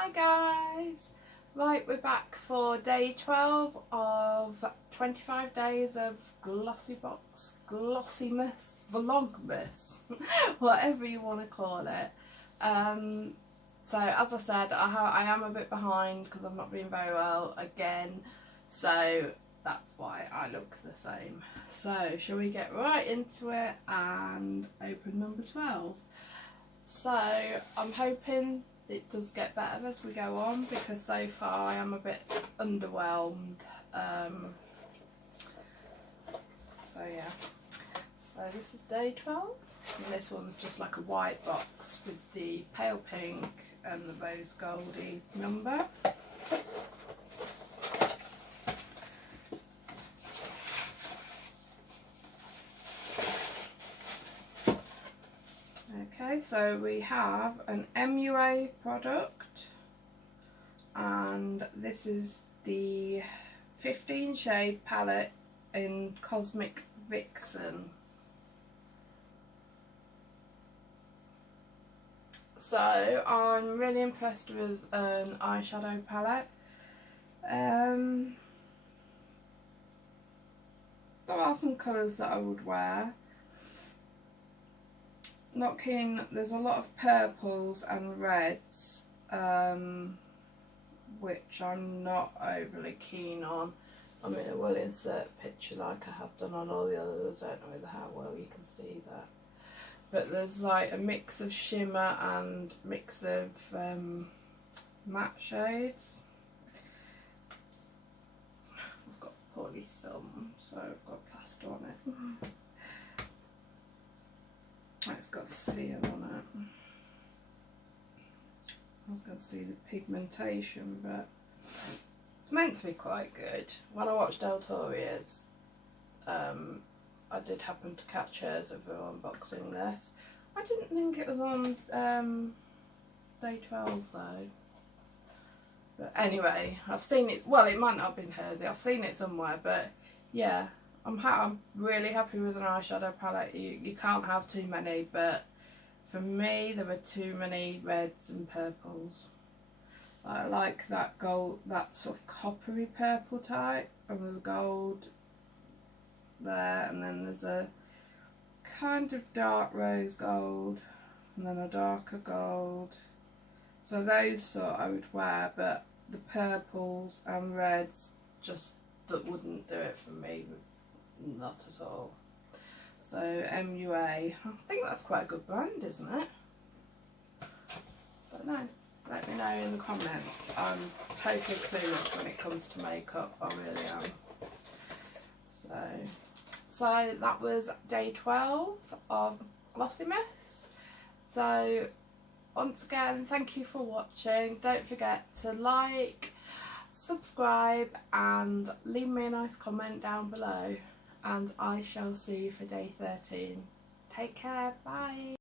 Hi guys! Right, we're back for day 12 of 25 days of GlossyBox, GlossyMas, VlogMas, whatever you want to call it. So as I said, I am a bit behind because I'm not being very well again, so that's why I look the same. So shall we get right into it and open number 12? So I'm hoping it does get better as we go on, because so far I am a bit underwhelmed. So yeah, so this is day 12 and this one's just like a white box with the pale pink and the rose goldy number. Okay, so we have an MUA product, and this is the 15 shade palette in Cosmic Vixen. So I'm really impressed with an eyeshadow palette. There are some colours that I would wear. Not keen. There's a lot of purples and reds, which I'm not overly keen on. I mean, I will insert a picture like I have done on all the others. I don't know how well you can see that, but there's like a mix of shimmer and mix of matte shades. I've got a poorly thumb, so I've got plaster on it. It's got seal on it. I was going to see the pigmentation, but it's meant to be quite good. When I watched Deltoria's, I did happen to catch hers of her unboxing this. I didn't think it was on day 12 though. But anyway, I've seen it. Well, it might not have been hers. I've seen it somewhere, but yeah. I'm really happy with an eyeshadow palette. You can't have too many, but for me there were too many reds and purples. I like that gold, that sort of coppery purple type, and there's gold there, and then there's a kind of dark rose gold, and then a darker gold. So those sort I would wear, but the purples and reds just wouldn't do it for me. Not at all. So MUA, I think that's quite a good brand, isn't it? Don't know. Let me know in the comments. I'm totally clueless when it comes to makeup. I really am. So that was day 12 of GlossyMas. So once again, thank you for watching. Don't forget to like, subscribe and leave me a nice comment down below. And I shall see you for day 13. Take care, bye.